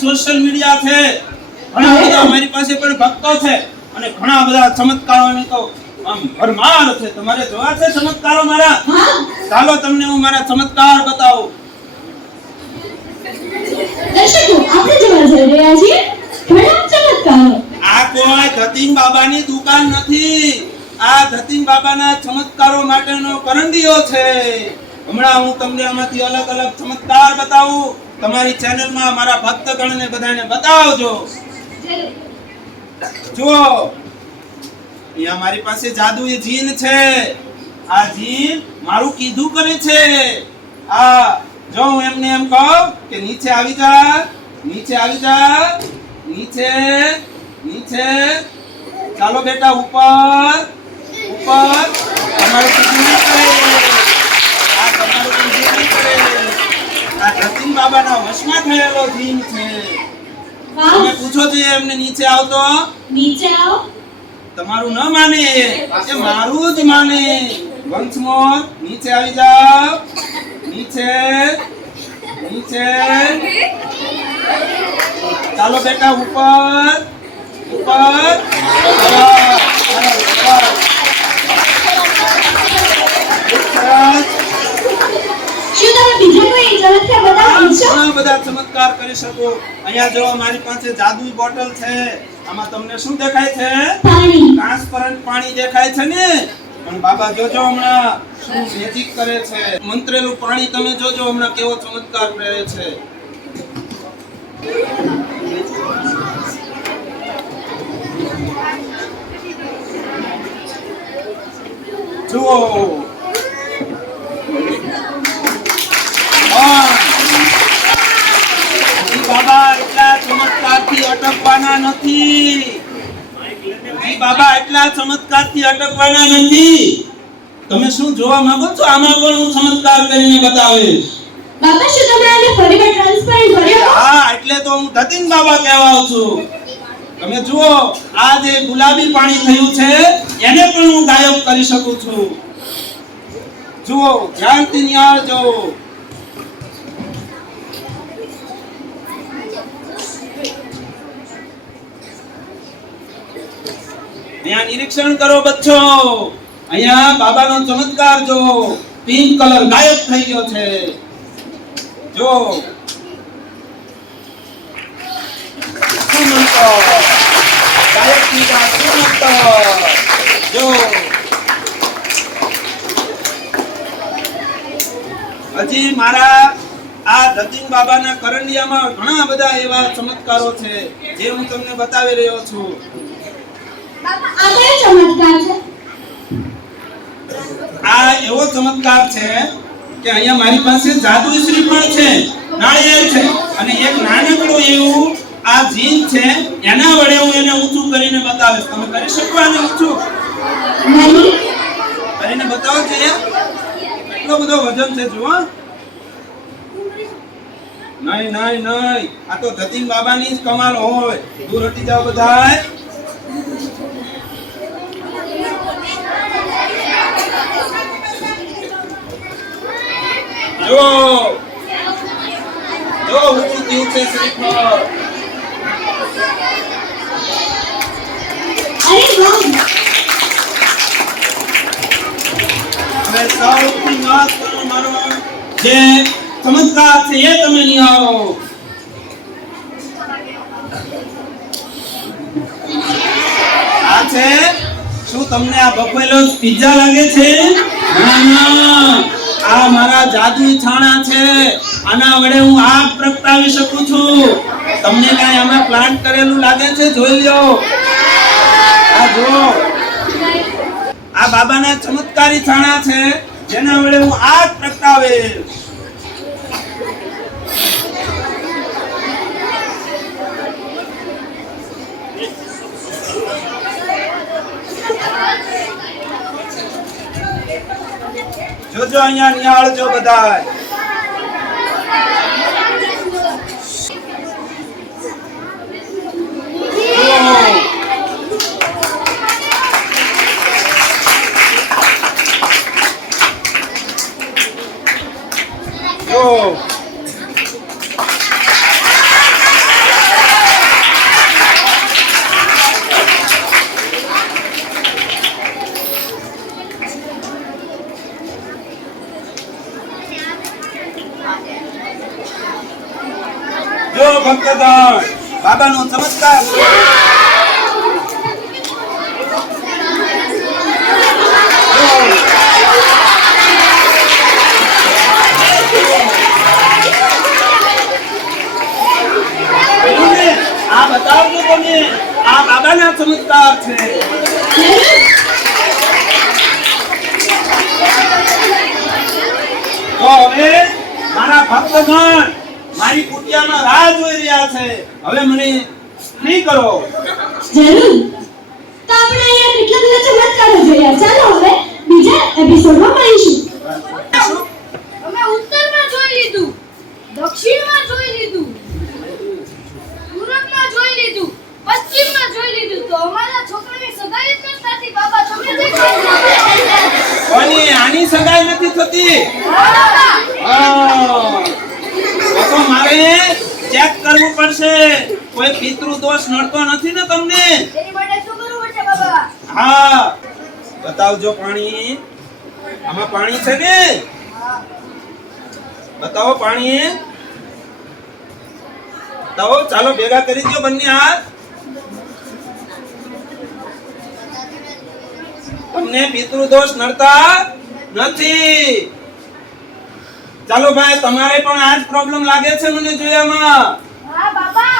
Social media છે. ઘણા બધા મારી પાસે પણ ભક્તો છે. અને ઘણા બધા ચમત્કારોની તો આમ ભરમાર છે. તમારે જોવા છે ચમત્કારો મારા? ચાલો તમને હું મારા ચમત્કાર બતાવું. દર્શકો આપણે જોવા જઈ રહ્યા છીએ ઘણા ચમત્કારો. આ કોઈ ધતિંગ બાબાની દુકાન નથી. આ ધતિંગ બાબાના ચમત્કારો માટેનો કરંડીયો છે. હમણાં હું તમને આમાંથી અલગ અલગ ચમત્કાર બતાવું. તમારી ચેનલમાં મારા ભક્તગણને બધાને બતાવજો. જુઓ. અહીંયા મારી પાસે જાદુઈ જીન છે. આ જીન મારું કીધું કરે છે. આ, જો હું એમને એમ કહું કે નીચે આવી જા, નીચે આવી જા, નીચે નીચે. ચાલો બેટા, ઉપર ઉપર. તમારું કીધું કરે આ તમારું કીધું નહીં કરે આ જતીન બાબાના વશમાં થયેલો જીન છે. તમે પૂછો છો એમને નીચે આવતો? નીચે આવો. તમારું ન માને. એ મારું જ માને. વંશમોર નીચે આવી જાઓ. નીચે. નીચે. ચાલો બેટા ઉપર. ઉપર. ચાલો, ઉપર. ખૂબ સરસ. શું તમે બીજા કોઈ ચમત્કાર બતાવી ઘણા બધા ચમત્કાર કરી શકો. અહીંયા જો મારી પાસે જાદુઈ બોટલ છે. આમાં તમને શું દેખાય છે? પાણી. ટ્રાન્સપરન્ટ પાણી દેખાય છે ને? પણ બાબા જોજો હમણાં શું મેજિક કરે છે. મંત્રેલું પાણી તમે જોજો હમણાં કેવો ચમત્કાર કરે છે. જુઓ. હા. બાબા એટલા ચમત્કારથી અટકવાના નથી. બાબા એટલા ચમત્કારથી અટકવાના નથી. તમે શું જોવા માંગો છો? આમાં પણ હું ચમત્કાર કરીને બતાવીશ. બાબા શું તમે આને ફરીવાર ટ્રાન્સપરન્ટ કર્યો? હા એટલે તો હું ધતિન બાબા કહેવાઉં છું. તમે જુઓ આ જે ગુલાબી પાણી થયું છે એને પણ હું ગાયબ કરી શકું છું. જુઓ ધ્યાનથી નિહાળજો. અહીંયા નિરીક્ષણ કરો બચ્ચો. અહીંયા બાબાનો ચમત્કાર જો, પિંક કલર ગાયબ થઈ ગયો છે. જો. હજી મારા આ જતીન બાબાના કરંડિયામાં ઘણા બધા એવા ચમત્કારો છે, જે હું તમને બતાવી રહ્યો છું. આ કયો ચમત્કાર છે? આ એવો ચમત્કાર છે કે અહીંયા મારી પાસે જાદુઈ પણ છે નાળિયેર છે અને એક નાનકડું એવું આ જીન છે એના વડે હું એને ઊંચું કરીને બતાવીશ. તમે કરી શકો આને ઊંચું? કરીને બતાવો છે એટલો બધો વજન છે જુઓ. નહીં નહીં નહીં. આ તો જતીન બાબાની જ કમાલ હોય. દૂર હટી જાઓ બધાય. જો જો ઊંચું થયું છે શ્રીફળ હવે સૌથી મહત્વનો મારો જે ચમત્કાર છે એ તમે નિહાળો આ છે શું તમને આ બફેલો પિઝા લાગે છે? ના ના. આ મારા જાદુઈ છાણા છે. આના વડે હું આગ પ્રગટાવી શકું છું. તમને કાંઈ આમાં પ્લાન્ટ કરેલું લાગે છે? જોઈ લ્યો. આ જો. આ બાબાના ચમત્કારી છાણા છે. જેના વડે હું આગ પ્રગટાવી આવે જોજો અહીંયા નિહાળજો બધા જુઓ. ભક્તગણ બાબાનો ચમત્કાર? આ બતાવજો તમે આ બાબાના ચમત્કાર છે. તો હવે મારા ભક્તગણ મારી કુટિયામાં રાહ જોઈ રહ્યા છે. હવે મને ફ્રી કરો. જરૂર તો આપણે અહીંયા કેટલા બધા ચમત્કારો જોયા. ચાલો હવે બીજા એપિસોડમાં મળીશું. અમે ઉત્તરમાં જોઈ લીધું દક્ષિણમાં જોઈ લીધું પૂરબમાં જોઈ લીધું પશ્ચિમમાં જોઈ લીધું. તો અમારા છોકરાની સગાઈ જ નથી બાબા તમે કોની આની સગાઈ નથી થતી હા. તો તો મારે ચેક કરવું પડશે. કોઈ પિતૃ દોષ નડતો નથી ને તમને? તેની માટે શું કરવું પડશે બાબા? હા. બતાવજો પાણી. આમાં પાણી છે ને? બતાવો પાણી. બતાવો ચાલો ભેગા કરી દો બંને હાથ. તમને પિતૃ દોષ નડતા નથી. ચાલો ભાઈ તમારે પણ આ જ પ્રોબ્લેમ લાગે છે મને જોયામાં. હા બાબા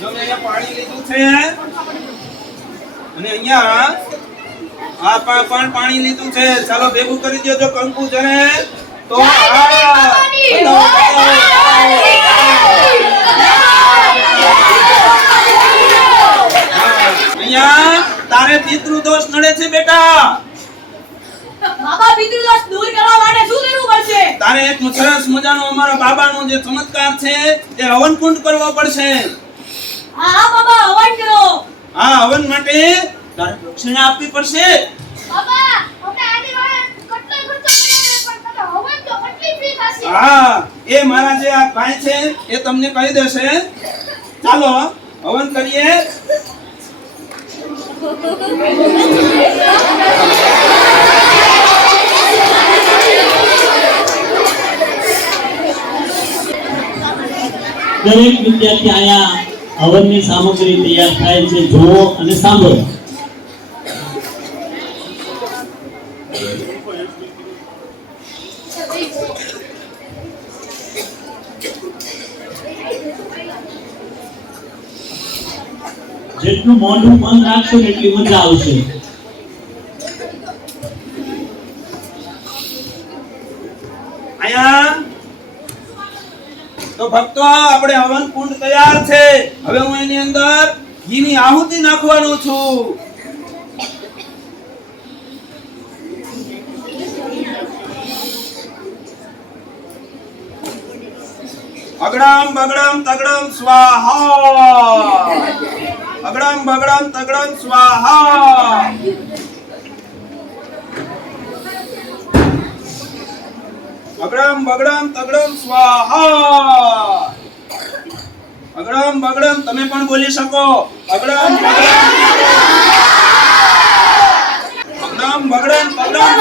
જો મેં પાણી લીધું છે અને અહીંયા આ પણ પાણી લીધું છે. ચાલો ભેગું કરી દેજો કંકુ જણે તો. અહીંયા તારે પિતૃ દોષ નડે છે બેટા. બાબા પિતૃદોષ દૂર કરવા માટે શું કરવું પડશે? તારે એક સરસ મજાનો અમારા બાબાનો જે ચમત્કાર છે તે હવન કુંડ કરવો પડશે. હા બાબા હવન કરો. હા હવન માટે તારે દક્ષિણા આપવી પડશે. બાબા અમે આની વાળે કેટલો ખર્ચો કર્યો પણ તમે હવન તો કેટલી ફી થશે? હા એ મારા જે આ ભાઈ છે એ તમને કહી દેશે. ચાલો હવન કરીએ. દરેક વિદ્યાર્થી અહીંયા હવનની સામગ્રી તૈયાર થાય છે. જુઓ અને સાંભળો. જેટલું મોઢું બંધ રાખશો એટલી મજા આવશે અહીંયા તો ભક્તો આપણે હવન કુંડ તૈયાર છે. હવે હું એની અંદર ઘીની આહુતિ નાખવાનો છું. અગડામ બગડામ તગડમ સ્વાહા. અગડામ બગડામ તગડમ સ્વાહા. અગડામ બગડામ તગડમ સ્વાહા. અગડમ બગડમ તમે પણ બોલી શકો. અગડમ બગડમ. અગડમ બગડમ તગડમ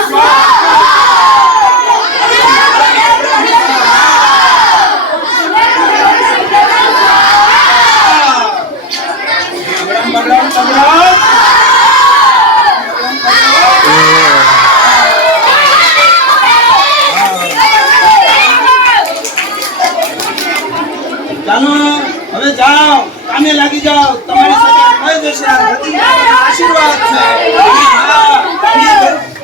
અગડમ બગડમ તગડમ આવી જાઓ તમારી આશીર્વાદ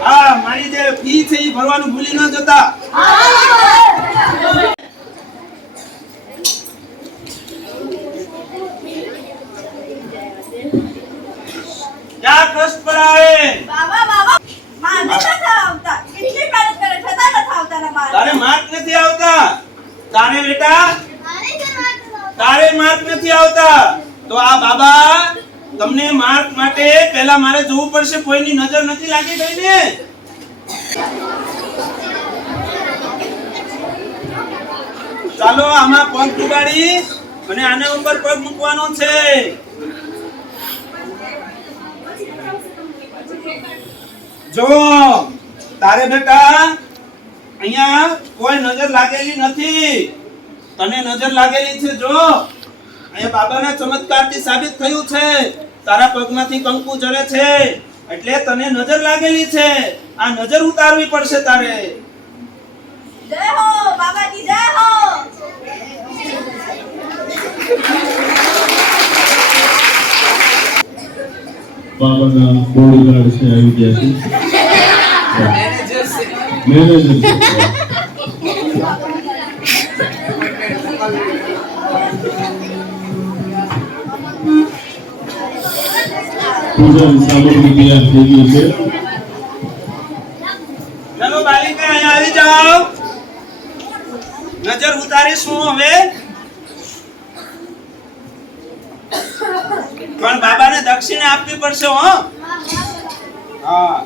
હા મારી જે ફી છે એ ભરવાનું ભૂલી ન જતા. આવે? આવતા. માર્ક નથી આવતા તારે બેટા? તારે માર્ક નથી આવતા? તો આ બાબા તમને માર્ક માટે પહેલા મારે જોવું પડશે, કોઈની નજર નથી લાગી ગઈ ને ચાલો, આમાં પગ ડુબાડી અને આના ઉપર પગ મૂકવાનો છે. જો, તારે બેટા, અહીંયા કોઈ નજર લાગેલી નથી. તને નજર લાગેલી છે, જો. અહીંયા બાબાના ચમત્કારથી સાબિત થયું છે. તારા પગમાંથી કંકુ જરે છે. એટલે તને નજર લાગેલી છે. આ નજર ઉતારવી પડશે તારે. જય હો બાબાજી જય હો. બાબાના બોડીગાર્ડ છે આવી ગયા છે. મેનેજર છે. પૂજાની સામગ્રી તૈયાર થઈ ગઈ છે. ચલો બાલિકા, અહીંયા આવી જાઓ. નજર ઉતારીશું હવે. પણ બાબાને દક્ષિણા આપવી પડશે, હો. હા.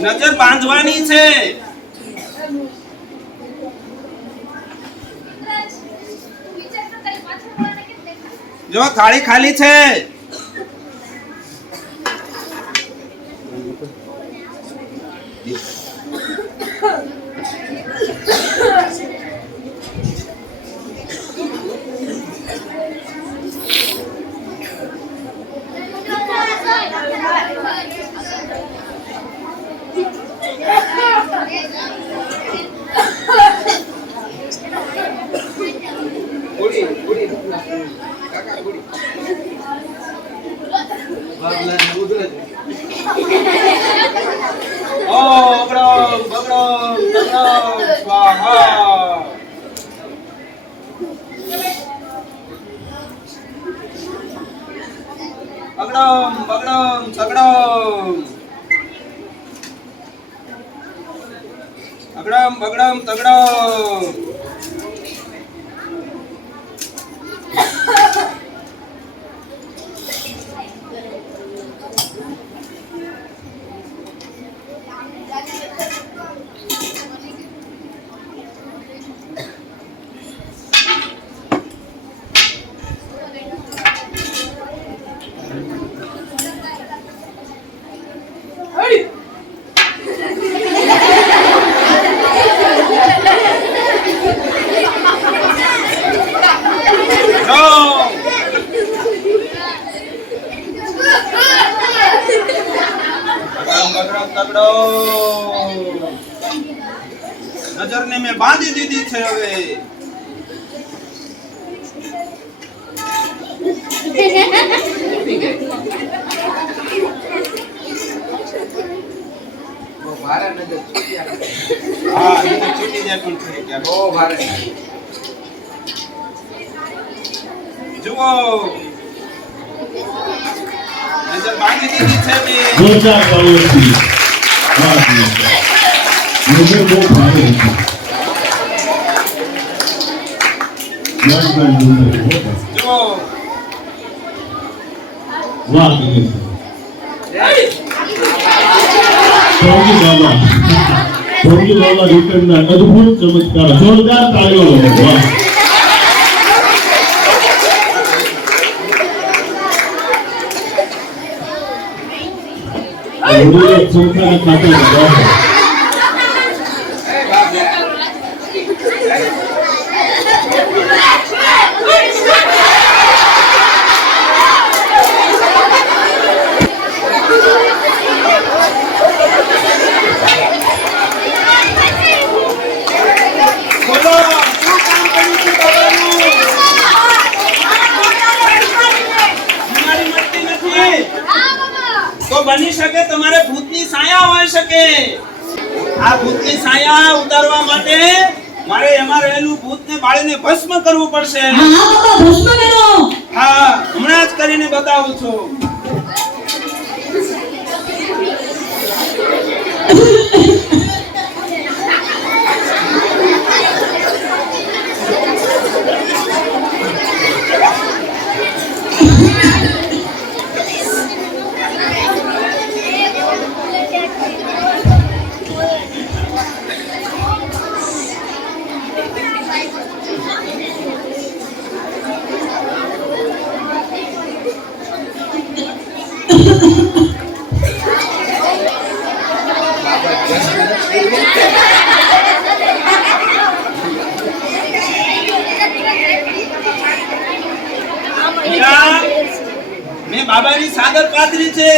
નજર બાંધવાની છે. જો થાળી ખાલી છે. બગડમ બગડમ સગડમ અગડમ બગડમ તગડમ. તગડો નજરને મેં બાંધી દીધી છે હવે. હા નજર તો છૂટી જાય પણ થઈ ગયા. જુઓ. નજર બાંધી દીધી છે મેં જોરદાર તાળીઓથી વાહ જી. નજર બહુ ભારે હતી યાદગાર નજર બહુ ભારે. જુઓ વાહ ગણેશ ભોગી બાબા ભોગી 我要租他的卡片，你知道？માટે. આ ભૂતની સાયા ઉતારવા માટે મારે એમાં રહેલું ભૂતને બાળીને ભસ્મ કરવું પડશે. હા હમણાં જ કરીને બતાવું છું. સાદર પાથરી છે.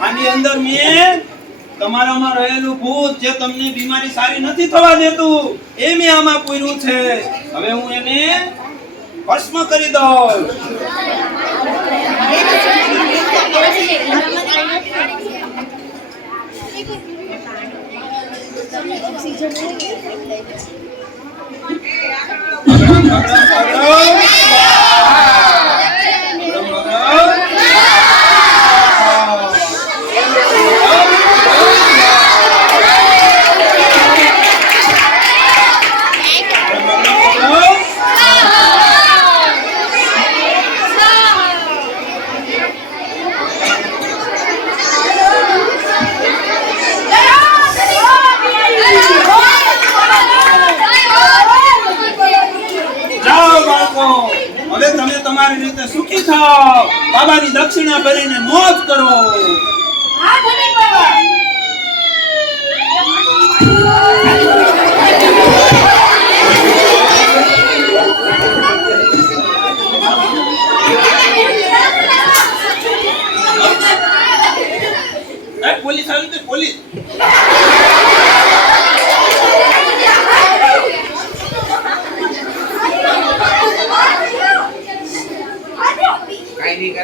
આની અંદર મેં તમારામાં રહેલું ભૂત જે તમને બીમારી સારી નથી થવા દેતું એ મેં આમાં પૂર્યું છે. હવે હું એને ભસ્મ કરી દઉં. ભગડમ, ભગડમ. ભગડમ, ભગડમ. જાઓ બાળકો હવે તમે તમારી રીતે સુખી થાઓ. બાબાની દક્ષિણા ભરીને મોજ કરો. પોલીસ આવી પોલીસ.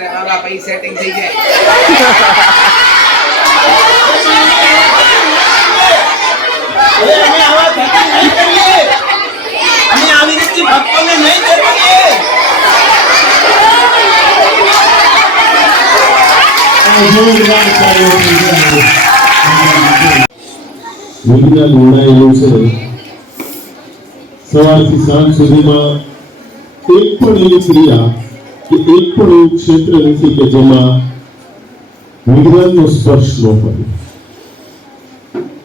કરે બાબા પછી સેટિંગ થઈ જાય અમે આવા નહીં કરીએ. અમે રીતે ભક્તોને નહીં કરીએ છે. સવારથી સાંજ સુધીમાં એક પણ એવી ક્રિયા કે એક પણ એવું ક્ષેત્ર નથી કે જેમાં વિજ્ઞાનનો સ્પર્શ ન હોય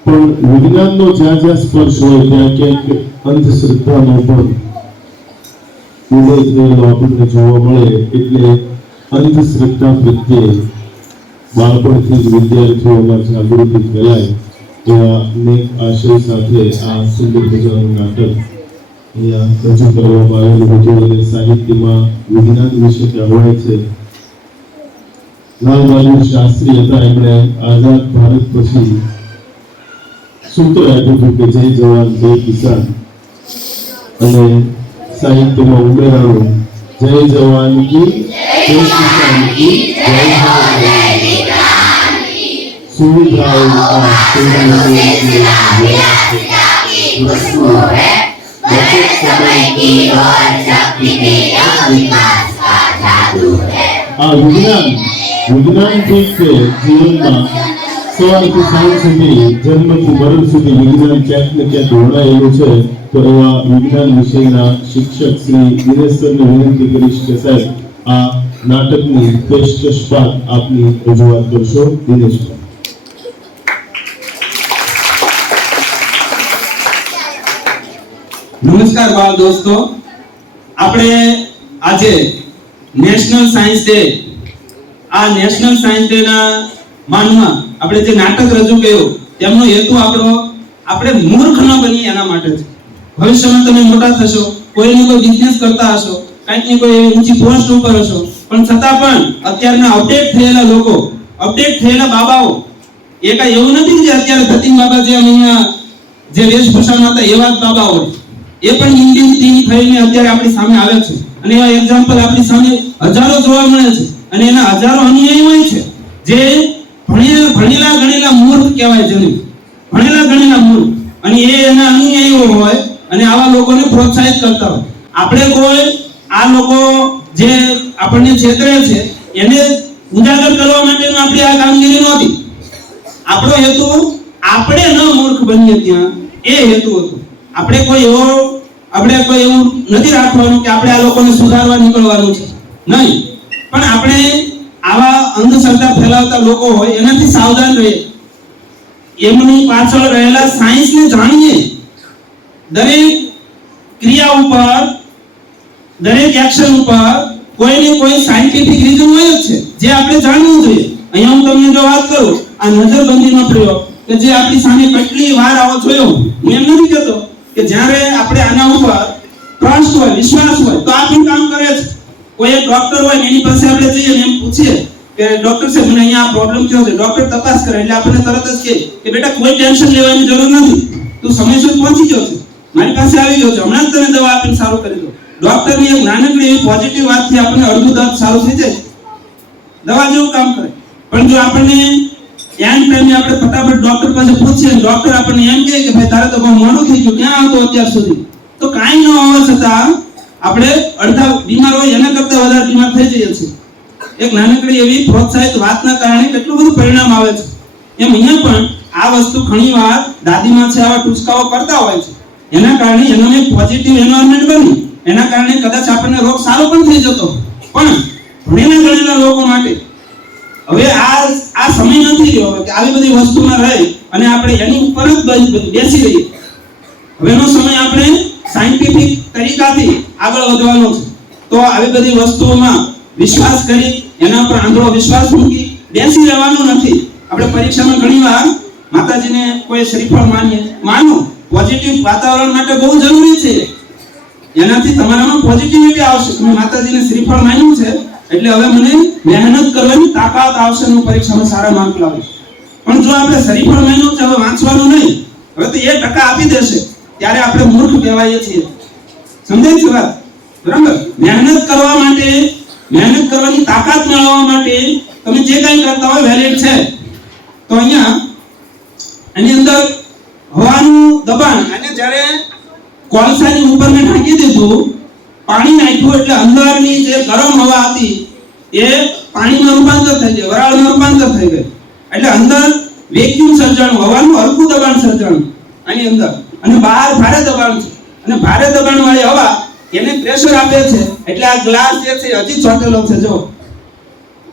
પણ વિજ્ઞાનનો જ્યાં જ્યાં સ્પર્શ હોય ત્યાં ક્યાંક અંધશ્રદ્ધાનો પણ ઉદય થયેલો આપણને જોવા મળે એટલે અંધશ્રદ્ધા પ્રત્યે બાળપણથી જ વિદ્યાર્થીઓમાં જાગૃતિ ફેલાય એવા અનેક આશય સાથે આ સુંદર મજાનું નાટક અહીંયા રજૂ કરવામાં આવેલું હતું અને સાહિત્યમાં વિજ્ઞાન વિશે કહેવાય છે. લાલબહાદુર શાસ્ત્રી હતા, એમણે આઝાદ ભારત પછી સૂત્ર આપ્યું હતું કે જય જવાન, જય કિસાન. અને સાહિત્યમાં ઉમેરાણું, જય જવાન કી, જય કિસાન કી, જય સુવિધાઓ સુવિધાઓ. की वस्तु है बचत समय की और शक्ति के विकास का जादू है આ વિજ્ઞાન વિજ્ઞાનથી જ જીવનમાં સવારથી સાંજ સુધી જન્મથી મરણ સુધી વિજ્ઞાન ક્યાંક ને ક્યાંક જોડાયેલું છે તો એવા વિજ્ઞાન વિષયના શિક્ષક શ્રી દિનેશ સરને વિનંતી કરીશ કે સાહેબ આ નાટકની પેશકશ બાદ આપની રજૂઆત કરશો દિનેશભાઈ નમસ્કાર બાળ દોસ્તો. આપણે આજે નેશનલ સાયન્સ ડે. આ નેશનલ સાયન્સ ડે ના માનમાં આપણે જે નાટક રજૂ કર્યું, તેમનો હેતુ આપણો આપણે મૂર્ખ ન બનીએ એના માટે છે. ભવિષ્યમાં તમે મોટા થશો, કોઈને કોઈ બિઝનેસ કરતા હશો, કંઈક ને કોઈ ઊંચી પોસ્ટ ઉપર હશો, પણ છતાં પણ અત્યારના અપડેટ થયેલા લોકો અપડેટ થયેલા બાબાઓ, એ કાંઈ એવું નથી કે અત્યારે ધતિંગ બાબા જે અહીંયા જે વેશભૂષામાં હતા એવા જ બાબાઓ એ પણ ઇન્ડિયન ટીમ થઈને અત્યારે આપણી સામે આવે છે. અને એવા એક્ઝામ્પલ આપણી સામે હજારો જોવા મળે છે. અને એના હજારો અનુયાયી છે. જે ભણેલા ભણેલા ગણેલા મૂર્ખ કહેવાય જેને. ભણેલા ગણેલા મૂર્ખ. અને એ એના અનુયાયીઓ હોય અને આવા લોકોને પ્રોત્સાહિત કરતા હોય. આપણે કોઈ આ લોકો જે આપણને છેતરે છે, એને ઉજાગર કરવા માટેનું આપણી આ કામગીરી નહોતી. આપણો હેતુ આપણે ન મૂર્ખ બનીએ ત્યાં. એ હેતુ હતો. આપણે કોઈ એવો, આપણે કોઈ એવું નથી રાખવાનું કે આપણે આ લોકોને સુધારવા નીકળવાનું છે. નહીં. પણ આપણે આવા અંધશ્રદ્ધા ફેલાવતા લોકો હોય, એનાથી સાવધાન રહીએ. એમની પાછળ રહેલા સાયન્સને જાણીએ. દરેક ક્રિયા ઉપર, દરેક એક્શન ઉપર કોઈ ને કોઈ સાયન્ટિફિક રીઝન હોય જ છે. જે આપણે જાણવું જોઈએ. અહીંયા હું તમને જો વાત કરું, આ નજરબંધીનો પ્રયોગ, કે જે આપણી સામે કેટલી વાર આવો જોયો, હું એમ નથી કહેતો. કે જ્યારે આપણે આના ઉપર ટ્રસ્ટ હોય, વિશ્વાસ હોય, તો આપણું પણ કામ કરે છે? કોઈ એક ડોક્ટર હોય એની પાસે આપણે જઈએ એમ પૂછીએ કે ડોક્ટર સાહેબ, મને અહીંયા પ્રોબ્લેમ થયો છે. ડોક્ટર તપાસ કરે એટલે આપણને તરત જ કહે કે બેટા, કોઈ ટેન્શન લેવાની જરૂર નથી. તું સમયસર પહોંચી ગયો છે. મારી પાસે આવી ગયો છે. હમણાં જ તને દવા આપીને સારું કરી દો ડોક્ટરની એક નાનકડી એવી પોઝિટિવ વાતથી આપણને અડધું દર્દ સારું થઈ જાય દવા જેવું કામ કરે. પણ જો આપણને એન ટાઈમે આપણે ફટાફટ ડોક્ટર પાસે પૂછીએ. ડોક્ટર આપણને એમ કહે કે, ભાઈ, તારે તો બહુ મોડું થઈ ગયું. ક્યાં આવતો અત્યાર સુધી? તો કાંઈ ન હોવા છતાં આપણે અડધા બીમાર હોય એના કરતાં વધારે બીમાર થઈ જઈએ છીએ. એક નાનકડી એવી પ્રોત્સાહિત વાતના કારણે કેટલું બધું પરિણામ આવે છે. એમ અહીંયા પણ આ વસ્તુ ઘણીવાર દાદીમાં છે, આવા ટુચકાઓ કરતા હોય છે. એના કારણે એનો એક પોઝિટિવ એન્વાયરમેન્ટ બની. એના કારણે કદાચ આપણને રોગ સારો પણ થઈ જતો. પણ ભણેલા ગણેલા લોકો માટે હવે આ આ સમય નથી રહ્યો. કે આવી બધી વસ્તુમાં રહી અને આપણે એની ઉપર જ બેસી રહીએ. હવેનો સમય આપણે સાયન્ટિફિક તરીકાથી આગળ વધવાનો છે. તો આવી બધી વસ્તુઓમાં વિશ્વાસ કરી, એના પર આંધળો વિશ્વાસ મૂકી બેસી રહેવાનું નથી. આપણે પરીક્ષામાં ઘણીવાર માતાજીને કોઈ શ્રીફળ માનીએ. માનો પોઝિટિવ વાતાવરણ માટે બહુ જરૂરી છે. એનાથી તમારામાં પોઝિટિવિટી આવશે. તમે માતાજીને શ્રીફળ માન્યું છે એટલે હવે મને મહેનત કરવાની તાકાત આવશે હું પરીક્ષામાં સારા માર્ક લાવીશ. પણ જો આપણે શ્રીફળ માન્યું છે, હવે વાંચવાનું નહીં, હવે તો એ ટકા આપી દેશે. ત્યારે આપણે મૂર્ખ કહેવાય છીએ. સમજાય છે વાત? બરાબર? મહેનત કરવા માટે, મહેનત કરવાની તાકાત મેળવવા માટે તમે જે કંઈ કરતા હોય વેલિડ છે. તો અહીંયા, એની અંદર હવાનું દબાણ, અને જ્યારે કોલસાની ઉપર મેં ઢાંકી દીધું પાણી નાખ્યું એટલે અંદરની જે ગરમ હવા હતી, એ પાણીમાં રૂપાંતર થઈ ગઈ, વરાળમાં રૂપાંતર થઈ ગઈ. એટલે અંદર વેક્યુમ સર્જાણું, હવાનું હલકું દબાણ સર્જાણું આની અંદર. અને બહાર ભારે દબાણ છે. અને ભારે દબાણ વાળી હવા એને પ્રેશર આપે છે. એટલે આ ગ્લાસ જે છે હજી ચોટેલો છે જો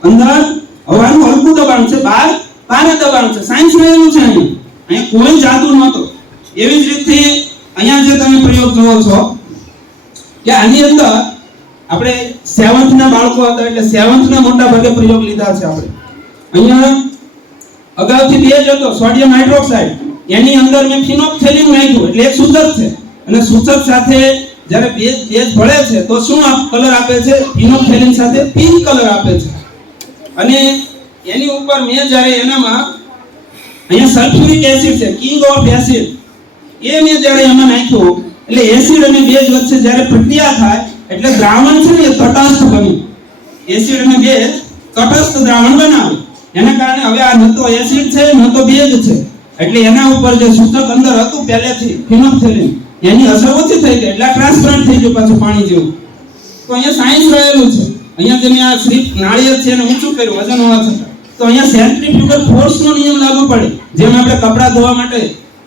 અંદર હવાનું હલકું દબાણ છે, બહાર ભારે દબાણ છે. સાયન્સ રહેલું છે અહીંયા. અહીંયા કોઈ જાદુ નહોતો. એવી જ રીતે અહીંયા જે તમે પ્રયોગ જોવો છો કે આની અંદર આપણે સેવન્થ ના બાળકો હતા એટલે સેવન્થ ના મોટા ભાગે પ્રયોગ લીધા છે આપણે. અહીંયા અગાઉથી બેઝ હતો, સોડિયમ હાઇડ્રોક્સાઇડ. એની અંદર મેં ફિનોપ્થેલિન નાખ્યું, એટલે એક સૂચક છે. અને સૂચક સાથે જ્યારે બેઝ બેઝ ભળે છે, તો શું કલર આપે છે? ફિનોપ્થેલિન સાથે પિંક કલર આપે છે. અને એની ઉપર મેં જ્યારે એનામાં અહીંયા સલ્ફ્યુરિક એસિડ છે, કિંગ ઓફ એસિડ, એ મેં જ્યારે એમાં નાખ્યું એટલે એસિડ અને બેઝ વચ્ચે જ્યારે પ્રક્રિયા થાય, એટલે દ્રાવણ છે ને એ તટસ્થ બન્યું એસિડ અને બેઝ તટસ્થ દ્રાવણ બનાવે. એના કારણે હવે આ ન એસિડ છે, ન બેઝ છે. એટલે એના ઉપર જે સૂચક અંદર હતું, પહેલેથી ફિનોપ્થેલિન એની અસર ઓછી થઈ ગઈ, એટલે ટ્રાન્સપરન્ટ થઈ ગયું પાછું પાણી જેવું. તો અહીંયા સાયન્સ રહેલું છે. અહીંયા જે આ શ્રી નાળિયેર છે એને ઊંચું કર્યું, વજન હોવા છતાં. તો અહીંયા સેન્ટ્રીફ્યુગલ ફોર્સનો નિયમ લાગુ પડે જેમ આપણે કપડાં ધોવા માટે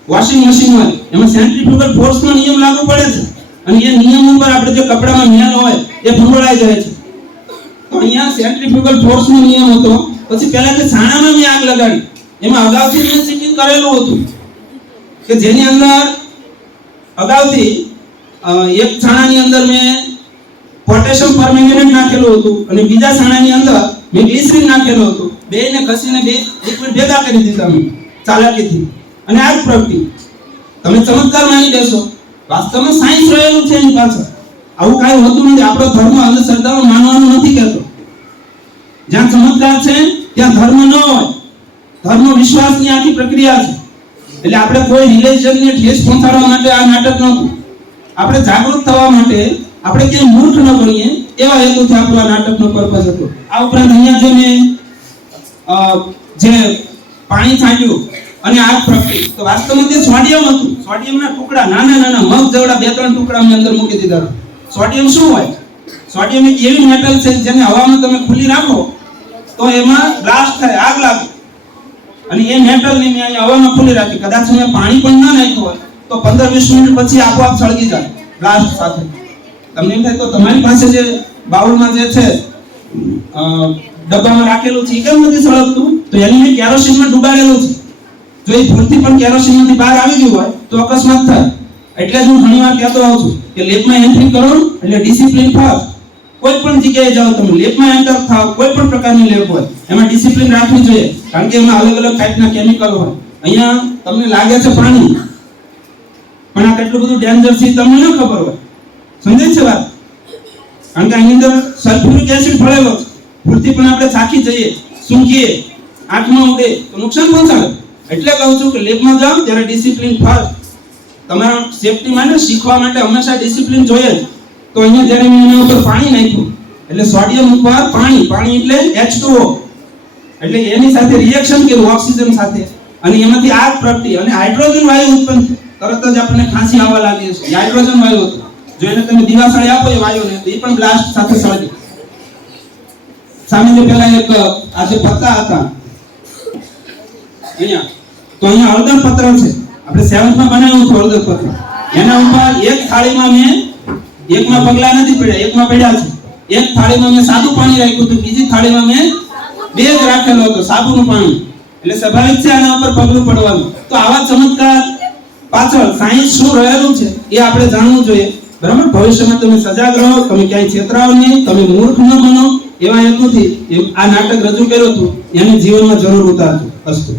વોશિંગ મશીન હોય, એમાં સેન્ટ્રીફ્યુગલ ફોર્સનો નિયમ લાગુ પડે છે. અને એ નિયમ ઉપર આપણે જે કપડામાં મેલ હોય, એ ભંગોળાઈ જાય છે. તો અહીંયા સેન્ટ્રીફ્યુગલ ફોર્સનો નિયમ હતો. પછી પહેલા જે છાણામાં મેં આગ લગાડી, એમાં અગાઉથી મેં ચેકિંગ કરેલું હતું. કે જેની અંદર અગાઉથી એક છાણાની અંદર મેં પોટેશિયમ પરમેંગેનેટ નાખેલું હતું અને બીજા છાણાની અંદર મેં ગ્લિસરીન નાખેલું હતું. ને ઘસીને બે લિક્વિડ ભેગા કરી દીધા મેં, ચાલાકીથી. અને આ જ પ્રગતિ તમે ચમત્કાર માની દેશો વાસ્તવમાં સાયન્સ રહેલું છે એની પાછળ. આવું કાંઈ હોતું નથી. આપણો ધર્મ અંધશ્રદ્ધાઓ માનવાનું નથી કહેતો. જ્યાં ચમત્કાર છે, ત્યાં ધર્મ ન હોય. ધર્મ વિશ્વાસની આખી પ્રક્રિયા છે. એટલે આપણે કોઈ રિલેશનને ઠેસ પહોંચાડવા માટે આ નાટક નહોતું આપણે જાગૃત થવા માટે આપણે ક્યાંય મૂર્ખ ન બનીએ, એવા હેતુથી આપણું આ નાટકનો પર્પઝ હતો. આ ઉપરાંત અહીંયા જે મેં જે પાણી છાંટ્યું અને આગ પ્રગટી તો વાસ્તવમાં તે સોડિયમ હતું. સોડિયમના ટુકડા, નાના નાના મગ જેવડા બે ત્રણ ટુકડા અંદર મૂકી દીધા. સોડિયમ શું હોય? સોડિયમ એક એવી મેટલ છે જેને હવામાં તમે ખુલ્લી રાખો, તો એમાં બ્લાસ્ટ થાય, આગ લાગે. અને એ મેટલ ને મેં અહીંયા હવામાં ખુલ્લી રાખી. કદાચ મેં પાણી પણ ના નાખ્યું હોય, તો પંદર વીસ મિનિટ પછી આપોઆપ સળગી જાય બ્લાસ્ટ સાથે. તમને એમ થાય તો તમારી પાસે જે બાઉલમાં જે છે ડબ્બામાં રાખેલું છે એ કેમ નથી સળગતું? તો એની મેં કેરોસીનમાં ડુબાડેલું છે. જો એ ભૂલથી પણ કેરોસીનમાંથી બહાર આવી ગયું હોય, તો અકસ્માત થાય. એટલે જ હું ઘણીવાર કહેતો હોઉં છું કે લેબમાં એન્ટ્રી કરો એટલે ડિસિપ્લિન થાવ. કોઈ પણ જગ્યાએ જાઓ તમે, લેબમાં એન્ટર થાવ, કોઈ પણ પ્રકારની લેબ હોય, એમાં ડિસિપ્લિન રાખવી જોઈએ. કારણ કે એમાં અલગ અલગ ટાઈપના કેમિકલ હોય. અહીંયા તમને લાગે છે પાણી, પણ આ કેટલું બધું ડેન્જર છે તમને ન ખબર હોય. સમજાય છે વાત? કારણ કે આની અંદર સલ્ફ્યુરિક એસિડ ભરેલો છે. ભૂલથી પણ આપણે ચાખી જઈએ, સૂંઘીએ, આંખમાં ઉડે, તો નુકસાન પહોંચાડે. એટલે કહું છું કે લેબમાં જાઓ ત્યારે ડિસિપ્લિન ફર્સ્ટ તમારા સેફટી માટે શીખવા માટે હંમેશા ડિસિપ્લિન જોઈએ જ. તો અહીંયા જ્યારે મેં એના ઉપર પાણી નાખ્યું, એટલે સોડિયમ ઉપર પાણી પાણી એટલે H2O એટલે એની સાથે રિએક્શન કર્યું ઓક્સિજન સાથે. અને એમાંથી આગ પ્રગટી અને હાઇડ્રોજન વાયુ ઉત્પન્ન તરત જ આપણને ખાંસી આવવા લાગી છે હાઇડ્રોજન વાયુ હતો. જો એને તમે દિવાસળી આપો એ વાયુને, તો એ પણ બ્લાસ્ટ સાથે સળગે. સામે જે પેલા એક, આ જે પત્તા હતા અહીંયા. તો અહીંયા હળદર પત્ર છે. આપણે સેવન્થમાં બનાવ્યું હતું હળદર પત્ર. એના ઉપર એક થાળીમાં મેં એકમાં પગલા નથી પડ્યા, એકમાં પડ્યા છે. એક થાળીમાં મેં સાદું પાણી રાખ્યું હતું, બીજી થાળીમાં મેં બે જ રાખેલો હતો, સાબુનું પાણી. એટલે સ્વાભાવિક છે આના ઉપર પગલું પડવાનું. તો આવા ચમત્કાર પાછળ સાયન્સ શું રહેલું છે એ આપણે જાણવું જોઈએ. બરાબર? ભવિષ્યમાં તમે સજાગ રહો, તમે ક્યાંય છેતરાઓ નહીં, તમે મૂર્ખ ન બનો એવા હેતુથી આ નાટક રજૂ કર્યું હતું. એને જીવનમાં જરૂર ઉતારતું અસ્તુ.